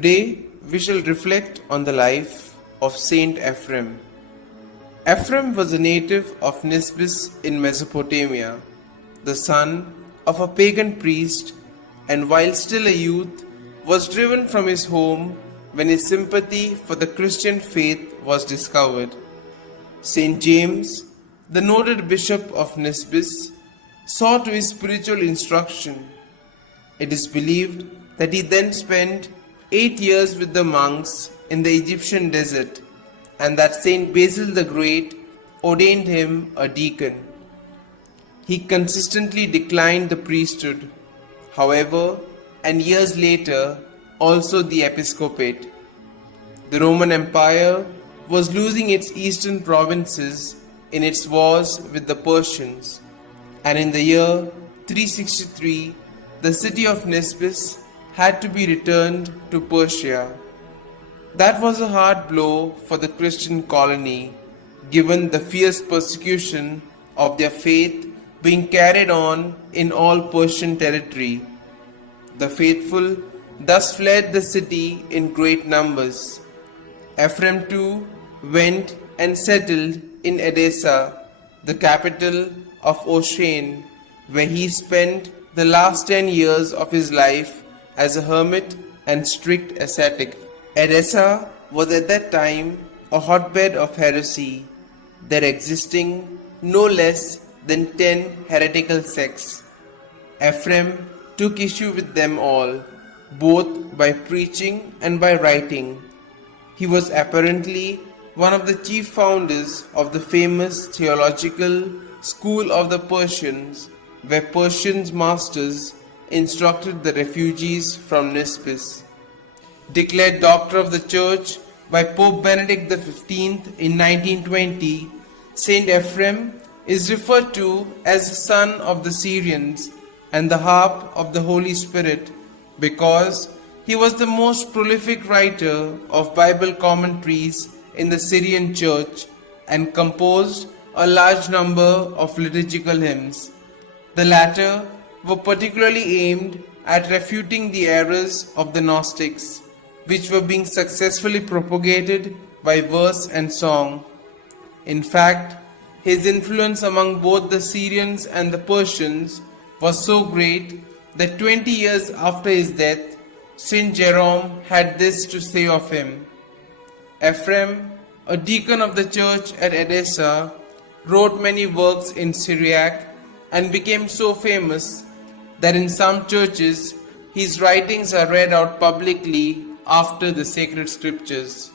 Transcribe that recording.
Today we shall reflect on the life of St Ephrem. Ephrem was a native of Nisbis in Mesopotamia, the son of a pagan priest, and while still a youth, was driven from his home when his sympathy for the Christian faith was discovered. St. James, the noted bishop of Nisbis, saw to his spiritual instruction. It is believed that he then spent 8 years with the monks in the Egyptian desert, and that Saint Basil the Great ordained him a deacon. He consistently declined the priesthood, however, and years later also the episcopate. The Roman Empire was losing its eastern provinces in its wars with the Persians, and in the year 363 the city of Nisbis had to be returned to Persia. That was a hard blow for the Christian colony, given the fierce persecution of their faith being carried on in all Persian territory. The faithful thus fled the city in great numbers. Ephrem too went and settled in Edessa, the capital of Ocean, where he spent the last 10 years of his life as a hermit and strict ascetic. Edessa was at that time a hotbed of heresy, there existing no less than 10 heretical sects. Ephrem took issue with them all, both by preaching and by writing. He was apparently one of the chief founders of the famous theological school of the Persians, where Persian masters instructed the refugees from Nisbis. Declared Doctor of the Church by Pope Benedict XV in 1920, St Ephrem is referred to as the son of the Syrians and the harp of the Holy Spirit because he was the most prolific writer of Bible commentaries in the Syrian church and composed a large number of liturgical hymns. The latter were particularly aimed at refuting the errors of the Gnostics, which were being successfully propagated by verse and song. In fact, his influence among both the Syrians and the Persians was so great that 20 years after his death, St. Jerome had this to say of him. Ephrem, a deacon of the church at Edessa, wrote many works in Syriac and became so famous that in some churches his writings are read out publicly after the sacred scriptures.